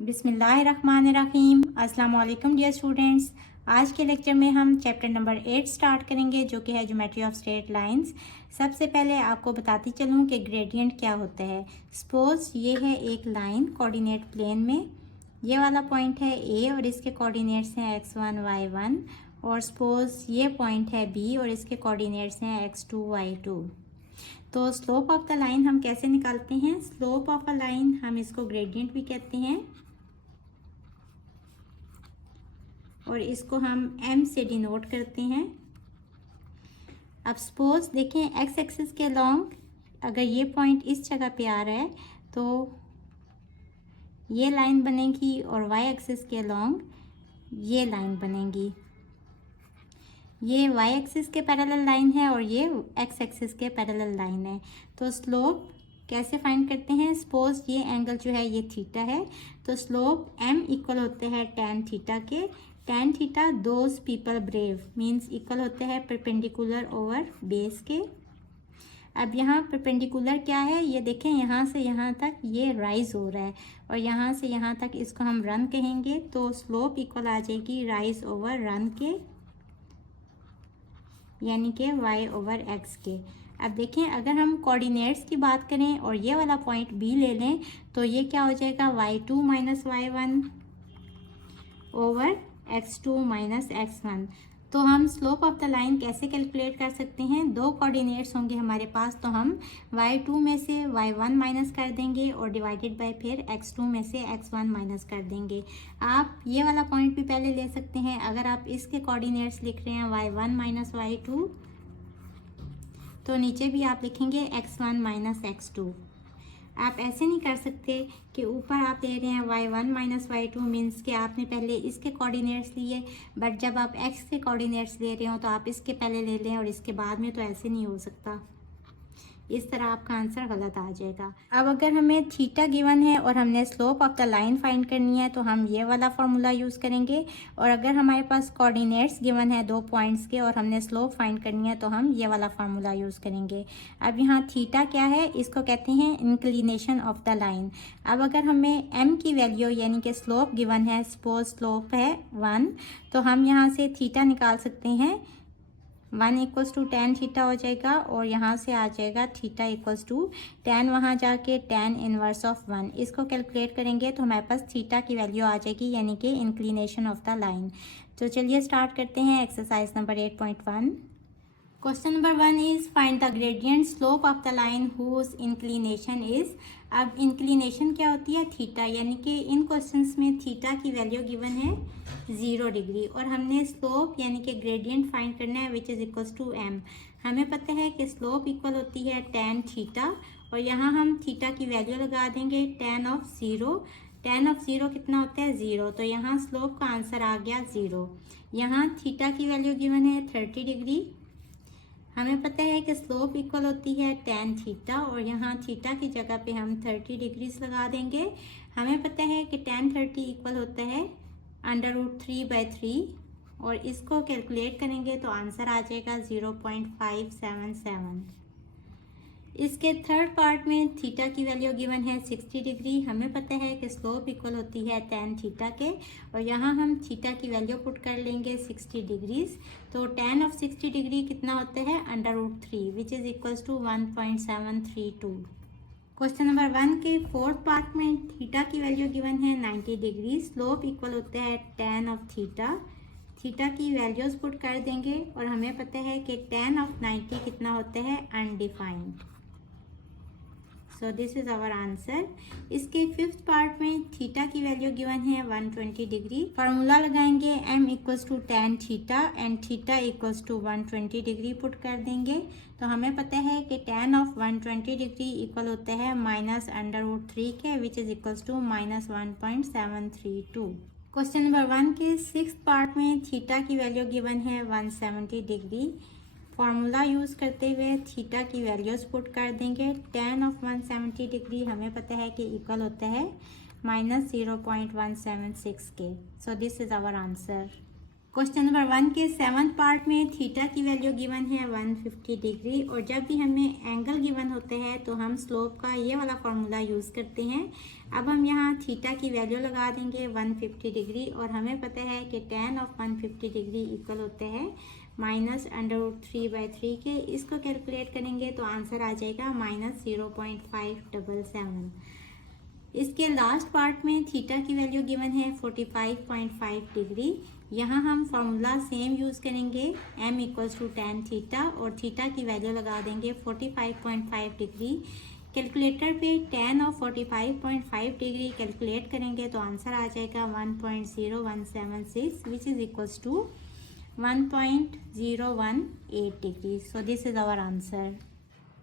बिस्मिल्लाहिर्रहमानिर्रहीम। अस्सलाम वालेकुम डियर स्टूडेंट्स। आज के लेक्चर में हम चैप्टर नंबर 8 स्टार्ट करेंगे जो कि है ज्योमेट्री ऑफ स्ट्रेट लाइंस। सबसे पहले आपको बताती चलूँ कि ग्रेडियंट क्या होता है। सपोज ये है एक लाइन कोऑर्डिनेट प्लेन में, ये वाला पॉइंट है ए और इसके कोऑर्डिनेट्स हैं x1 y1, और सपोज ये पॉइंट है बी और इसके कोऑर्डिनेट्स हैं x2 y2। तो स्लोप ऑफ द लाइन हम कैसे निकालते हैं? स्लोप ऑफ अ लाइन हम इसको ग्रेडियंट भी कहते हैं और इसको हम m से डिनोट करते हैं। अब सपोज देखें x एक्सिस के लॉन्ग अगर ये पॉइंट इस जगह पे आ रहा है तो ये लाइन बनेगी, और y एक्सिस के लॉन्ग ये लाइन बनेगी। ये y एक्सिस के पैरेलल लाइन है और ये x एक्सिस के पैरेलल लाइन है। तो स्लोप कैसे फाइंड करते हैं? सपोज ये एंगल जो है ये थीटा है, तो स्लोप m इक्वल होते हैं tan थीटा के। tan theta those people brave means equal होते हैं परपेंडिकुलर ओवर बेस के। अब यहाँ परपेंडिकुलर क्या है? ये देखें यहाँ से यहाँ तक ये राइज हो रहा है और यहाँ से यहाँ तक इसको हम रन कहेंगे, तो स्लोप इक्वल आ जाएगी राइज ओवर रन के, यानी कि y ओवर x के। अब देखें अगर हम कोऑर्डिनेट्स की बात करें और ये वाला पॉइंट b ले लें तो ये क्या हो जाएगा y2 minus y1 over x2 minus x1। तो हम स्लोप ऑफ द लाइन कैसे कैलकुलेट कर सकते हैं? दो कोऑर्डिनेट्स होंगे हमारे पास, तो हम y2 में से y1 माइनस कर देंगे और डिवाइडेड बाय फिर x2 में से x1 माइनस कर देंगे। आप ये वाला पॉइंट भी पहले ले सकते हैं। अगर आप इसके कोऑर्डिनेट्स लिख रहे हैं y1 माइनस y2, तो नीचे भी आप लिखेंगे x1 माइनस x2। आप ऐसे नहीं कर सकते कि ऊपर आप ले रहे हैं y1 माइनस y2 मीन्स कि आपने पहले इसके कोऑर्डिनेट्स लिए, बट जब आप x के कोऑर्डिनेट्स ले रहे हो तो आप इसके पहले ले लें और इसके बाद में, तो ऐसे नहीं हो सकता। इस तरह आपका आंसर गलत आ जाएगा। अब अगर हमें थीटा गिवन है और हमने slope of the line find करनी है तो हम ये वाला फार्मूला यूज़ करेंगे, और अगर हमारे पास कोऑर्डिनेट्स गिवन है दो पॉइंट्स के और हमने स्लोप फाइंड करनी है तो हम ये वाला फार्मूला यूज़ करेंगे। अब यहाँ थीटा क्या है? इसको कहते हैं इंक्लिनेशन ऑफ द लाइन। अब अगर हमें m की वैल्यू यानी कि स्लोप गिवन है, सपोज स्लोप है 1, तो हम यहाँ से थीटा निकाल सकते हैं। 1 इक्वल्स टू tan थीटा हो जाएगा और यहाँ से आ जाएगा थीटा इक्वल्स टू tan, वहाँ जाके tan इनवर्स ऑफ 1। इसको कैलकुलेट करेंगे तो हमारे पास थीटा की वैल्यू आ जाएगी, यानी कि इंक्लिनेशन ऑफ द लाइन। तो चलिए स्टार्ट करते हैं exercise number 8.1। Question number 1 is find the gradient slope of the line whose inclination is. अब इंक्लिनेशन क्या होती है? थीटा, यानी कि इन क्वेश्चंस में थीटा की वैल्यू गिवन है 0 डिग्री और हमने स्लोप यानी कि ग्रेडियंट फाइंड करना है which is equals to m। हमें पता है कि स्लोप इक्वल होती है tan थीटा और यहाँ हम थीटा की वैल्यू लगा देंगे tan ऑफ 0। tan ऑफ 0 कितना होता है? 0। तो यहाँ स्लोप का आंसर आ गया 0। यहाँ थीटा की वैल्यू गिवन है 30 डिग्री। हमें पता है कि स्लोप इक्वल होती है tan थीटा और यहाँ थीटा की जगह पे हम 30 डिग्रीज लगा देंगे। हमें पता है कि tan 30 इक्वल होता है √3/3 और इसको कैलकुलेट करेंगे तो आंसर आ जाएगा 0.577। इसके थर्ड पार्ट में थीटा की वैल्यू गिवन है 60 डिग्री। हमें पता है कि स्लोप इक्वल होती है tan थीटा के और यहाँ हम थीटा की वैल्यू पुट कर लेंगे 60 डिग्रीज। तो tan ऑफ 60 डिग्री कितना होता है? √3 which is equals to 1.732। Question number 1 के फोर्थ पार्ट में थीटा की वैल्यू गिवन है 90 डिग्री। स्लोप इक्वल होता है tan ऑफ थीटा। थीटा की वैल्यूज पुट कर देंगे और हमें पता है कि tan ऑफ 90 कितना होता है? Undefined. So this is our answer. इसके फिफ्थ पार्ट में थीटा की वैल्यू गिवन है 120 डिग्री। फार्मूला लगाएंगे m equals to tan theta and theta equals to 120 degree put कर देंगे। तो हमें पता है कि tan ऑफ 120 डिग्री इक्वल होता है -√3 के which is equals to -1.732। Question number 1 के सिक्स्थ पार्ट में थीटा की वैल्यू गिवन है 170 डिग्री। फार्मूला यूज़ करते हुए थीटा की वैल्यूज़ पुट कर देंगे। tan ऑफ 170 डिग्री हमें पता है कि इक्वल होता है -0.176 के। So this is our answer. Question number 1 के 7th पार्ट में थीटा की वैल्यू गिवन है 150 डिग्री और जब भी हमें एंगल गिवन होते हैं तो हम स्लोप का ये वाला फार्मूला यूज़ करते हैं। अब हम यहाँ थीटा की वैल्यू लगा देंगे 150 डिग्री और हमें पता है कि tan ऑफ 150 डिग्री इक्वल होते हैं -√3/3 के। इसको कैलकुलेट करेंगे तो आंसर आ जाएगा -0.577। इसके लास्ट पार्ट में थीटा की वैल्यू गिवन है 45.5 डिग्री। यहाँ हम फार्मूला सेम यूज़ करेंगे m = tan थीटा और थीटा की वैल्यू लगा देंगे 45.5 डिग्री। कैलकुलेटर पे tan ऑफ 45.5 डिग्री कैलकुलेट करेंगे तो आंसर आ जाएगा 1.0176 which is equals to 1.018 degree. So this is our answer.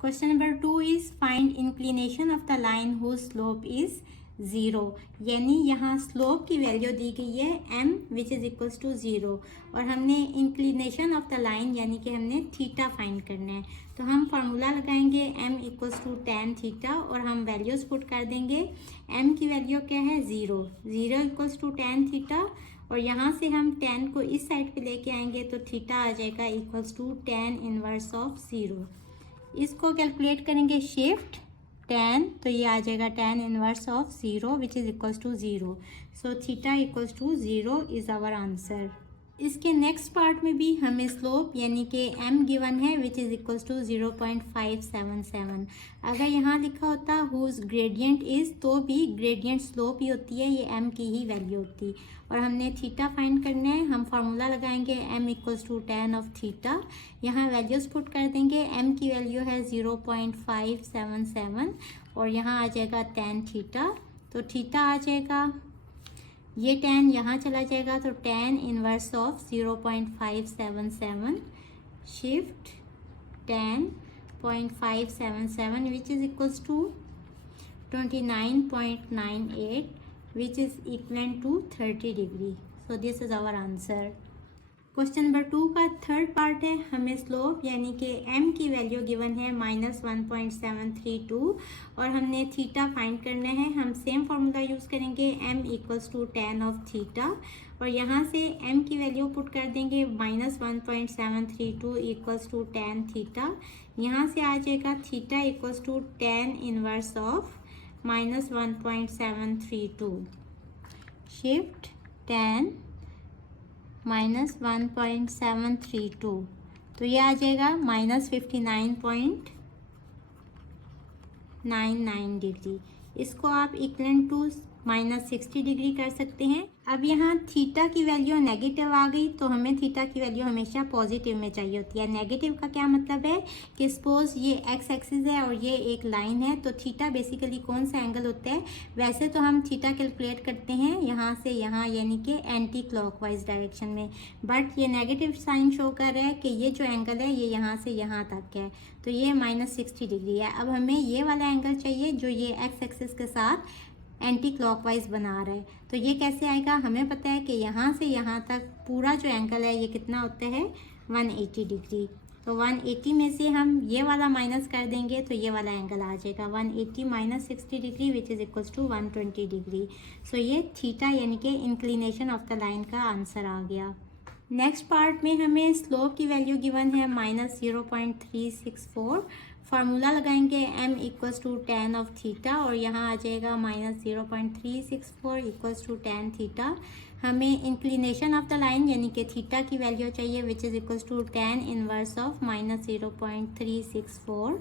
Question number 2 is find inclination of the line whose slope is 0, यानी यहाँ स्लोप की वैल्यू दी गई है m which is equals to 0 और हमने इंक्लिनेशन ऑफ द लाइन यानी कि हमने थीटा फाइंड करना है। तो हम फार्मूला लगाएंगे m equals to tan theta और हम वैल्यूज पुट कर देंगे। m की वैल्यू क्या है 0 इक्वल्स टू tan थीटा और यहाँ से हम tan को इस साइड पे लेके आएंगे तो थीटा आ जाएगा equals to tan inverse of 0। इसको कैलकुलेट करेंगे शिफ्ट tan तो ये आ जाएगा tan inverse of 0 which is equals to 0। So theta equals to 0 is our answer. इसके नेक्स्ट पार्ट में भी हमें स्लोप यानी कि m गिवन है विच इज़ इक्वल्स टू 0.577। अगर यहाँ लिखा होता हुज ग्रेडियंट इज़ तो भी ग्रेडियंट स्लोप ही होती है, ये m की ही वैल्यू होती। और हमने थीटा फाइंड करना है, हम फार्मूला लगाएंगे m equals to tan of theta. यहाँ वैल्यूज़ पुट कर देंगे, m की वैल्यू है 0.577 और यहाँ आ जाएगा tan थीटा। तो थीटा आ जाएगा, ये tan यहाँ चला जाएगा तो tan inverse of 0.577 shift tan 0.577 which is equals to 29.98 which is equivalent to 30 degree. So this is our answer. Question number 2 का थर्ड पार्ट है, हमें स्लोप यानी कि m की वैल्यू गिवन है -1.732 और हमने थीटा फाइंड करना है। हम सेम फार्मूला यूज़ करेंगे m equals to tan of theta और यहाँ से m की वैल्यू पुट कर देंगे -1.732 इक्वल्स टू tan थीटा। यहाँ से आ जाएगा theta equals to tan inverse of -1.732 shift tan -1.732 तो ये आ जाएगा -59.99 डिग्री। इसको आप इक्वलेंट टू -60 डिग्री कर सकते हैं। अब यहाँ थीटा की वैल्यू नेगेटिव आ गई तो हमें थीटा की वैल्यू हमेशा पॉजिटिव में चाहिए होती है। नेगेटिव का क्या मतलब है कि सपोज ये एक्स एक्सिस है और ये एक लाइन है तो थीटा बेसिकली कौन सा एंगल होता है। वैसे तो हम थीटा कैलकुलेट करते हैं यहाँ से यहाँ यानी कि एंटी क्लॉकवाइज डायरेक्शन में, बट ये नेगेटिव साइन शो कर रहा है कि ये जो एंगल है ये यहाँ से यहाँ तक है तो ये -60 डिग्री है। अब हमें ये वाला एंगल चाहिए जो ये एक्स एक्सिस के साथ एंटी क्लॉकवाइज बना रहा है। तो ये कैसे आएगा, हमें पता है कि यहाँ से यहाँ तक पूरा जो एंगल है ये कितना होता है 180 डिग्री। तो 180 में से हम ये वाला माइनस कर देंगे तो ये वाला एंगल आ जाएगा 180 - 60 degree which is equals to 120 degree. So ये थीटा यानी कि इंक्लिनेशन ऑफ द लाइन का आंसर आ गया। नेक्स्ट पार्ट में हमें स्लोप की वैल्यू गिवन है -0.364। फार्मूला लगाएंगे m equals to tan of theta और यहाँ आ जाएगा -0.364 इक्वल्स टू tan थीटा। हमें इंक्लिनेशन ऑफ द लाइन यानी कि थीटा की वैल्यू चाहिए which is equals to tan inverse of -0.364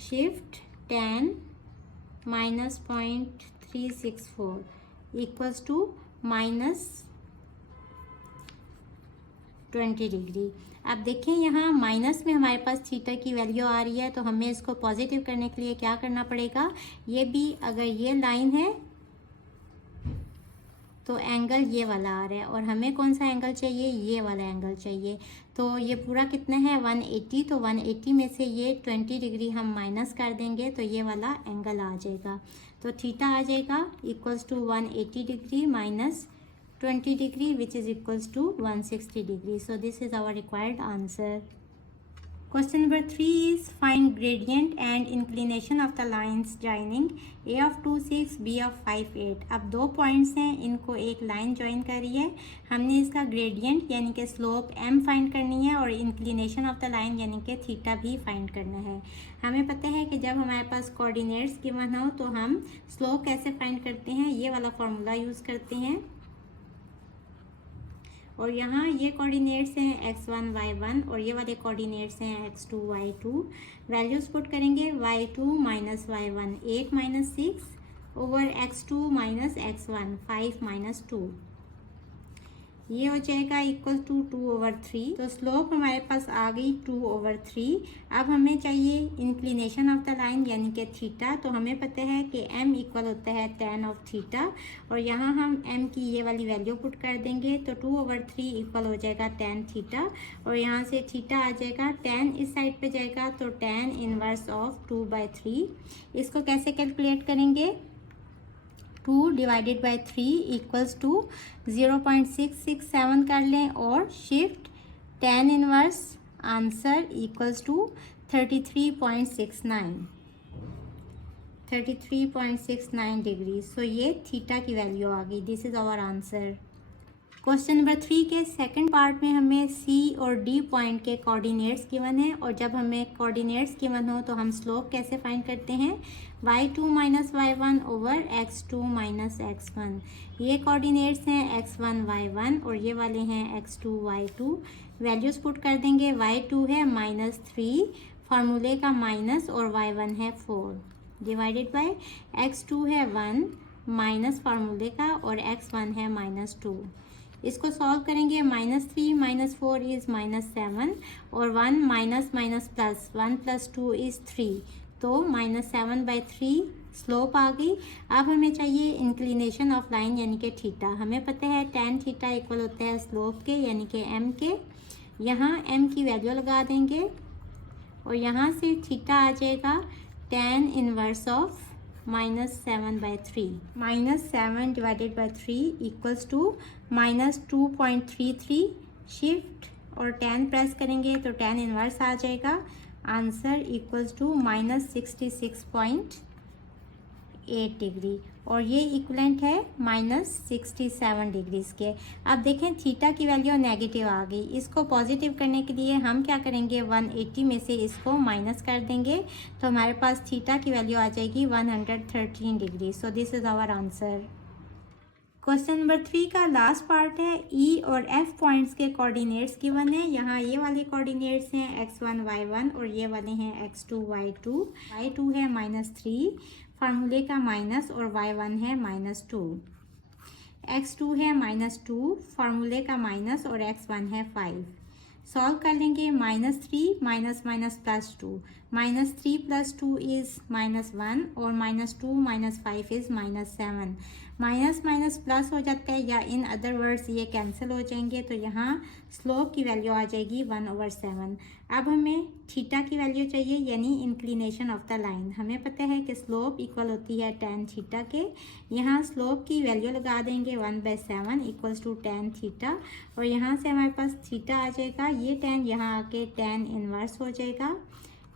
shift tan -0.364 equals to -20 degree. अब देखें यहाँ माइनस में हमारे पास थीटा की वैल्यू आ रही है तो हमें इसको पॉजिटिव करने के लिए क्या करना पड़ेगा, ये भी अगर ये लाइन है तो एंगल ये वाला आ रहा है और हमें कौन सा एंगल चाहिए, ये वाला एंगल चाहिए। तो ये पूरा कितना है 180, तो 180 में से ये 20 डिग्री हम माइनस कर देंगे तो ये वाला एंगल आ जाएगा। तो थीटा आ जाएगा equals to 180 degree minus 20 degree which is equals to 160 degree. So this is our required answer. Question number 3 is find gradient and inclination of the lines joining A of 2 6 B of 5 8। अब दो points हैं, इनको एक line join करी है, हमने इसका gradient यानी कि स्लोप m फाइंड करनी है और इंक्लिनेशन ऑफ द लाइन यानी कि थीटा भी फाइंड करना है। हमें पता है कि जब हमारे पास कोऑर्डिनेट्स गिवन हो तो हम स्लोप कैसे फाइंड करते हैं, ये वाला फॉर्मूला यूज़ करते हैं। और यहाँ ये कोऑर्डिनेट्स हैं x1 y1 और ये वाले कोऑर्डिनेट्स हैं x2 y2। वैल्यूज पुट करेंगे y2 minus y1 8 minus 6 over x2 minus x1 5 minus 2, ये हो जाएगा इक्वल टू 2 ओवर 3। तो स्लोप हमारे पास आ गई 2 ओवर 3। अब हमें चाहिए इंक्लिनेशन ऑफ द लाइन यानी कि थीटा। तो हमें पता है कि m इक्वल होता है tan ऑफ थीटा और यहाँ हम m की ये वाली वैल्यू पुट कर देंगे तो 2 ओवर 3 इक्वल हो जाएगा tan थीटा और यहाँ से थीटा आ जाएगा, tan इस साइड पे जाएगा तो tan इनवर्स ऑफ 2/3। इसको कैसे कैलकुलेट करेंगे, 2 डिवाइडेड बाई 3 इक्वल्स टू 0.667 कर लें और shift tan inverse answer equals to 33.69 degree. So ये थीटा की वैल्यू आ गई। This is our answer. Question number 3 के सेकंड पार्ट में हमें C और D पॉइंट के कोऑर्डिनेट्स गिवन है और जब हमें कोऑर्डिनेट्स गिवन हो तो हम स्लोप कैसे फाइंड करते हैं, y2 minus y1 over x2 minus x1। ये कोऑर्डिनेट्स हैं x1 y1 और ये वाले हैं x2 y2। वैल्यूज पुट कर देंगे, y2 है -3 फार्मूले का माइनस और y1 है 4 डिवाइडेड बाय x2 है 1 माइनस फार्मूले का और x1 है -2। इसको सॉल्व करेंगे, -3 माइनस 4 इज़ -7 और 1 माइनस माइनस प्लस 1 + 2 इज़ 3 तो -7/3 स्लोप आ गई। अब हमें चाहिए इंक्लिनेशन ऑफ लाइन यानी कि थीटा। हमें पता है tan थीटा इक्वल होता है स्लोप के यानी कि m के। यहाँ m की वैल्यू लगा देंगे और यहाँ से थीटा आ जाएगा tan inverse of -7/3। -7 divided by 3 equals to -2.33। Shift और tan प्रेस करेंगे तो tan इनवर्स आ जाएगा, आंसर इक्वल्स टू -66.8 डिग्री और ये इक्वलेंट है -67 डिग्रीज के। अब देखें थीटा की वैल्यू नेगेटिव आ गई, इसको पॉजिटिव करने के लिए हम क्या करेंगे, 180 में से इसको माइनस कर देंगे तो हमारे पास थीटा की वैल्यू आ जाएगी 113 degree. So this is our answer. Question number 3 का लास्ट पार्ट है, E और F पॉइंट्स के कोऑर्डिनेट्स गिवन है। यहाँ ये वाले कोऑर्डिनेट्स हैं x1 y1 और ये वाले हैं x2 y2। y2 है -3 फार्मूले का माइनस और y1 है -2। x2 है -2 फार्मूले का माइनस और x1 है 5। सॉल्व कर लेंगे, -3 माइनस माइनस +2 -3 + 2 इज़ -1 और -2 - 5 इज़ -7। माइनस माइनस प्लस हो जाता है या इन अदर वर्ड्स ये कैंसिल हो जाएंगे तो यहाँ स्लोप की वैल्यू आ जाएगी 1/7। अब हमें थीटा की वैल्यू चाहिए यानी इंक्लिनेशन ऑफ द लाइन। हमें पता है कि स्लोप इक्वल होती है tan थीटा के। यहाँ स्लोप की वैल्यू लगा देंगे 1/7 इक्वल्स टू tan थीटा और यहाँ से हमारे पास थीटा आ जाएगा, ये tan यहाँ आके tan इनवर्स हो जाएगा,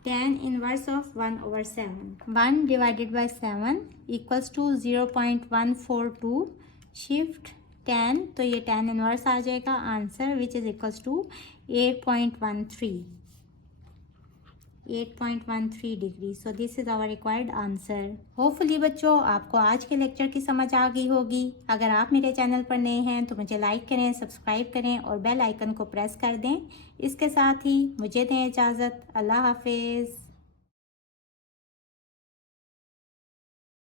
tan inverse of 1/7। 1 divided by 7 equals to 0.142। Shift tan तो ये tan इनवर्स आ जाएगा, answer which is equals to 8.13 degree. So this is our required answer. Hopefully बच्चों आपको आज के लेक्चर की समझ आ गई होगी। अगर आप मेरे चैनल पर नए हैं तो मुझे लाइक करें, सब्सक्राइब करें और बेल आइकन को प्रेस कर दें। इसके साथ ही मुझे दें इजाज़त। अल्लाह हाफिज़।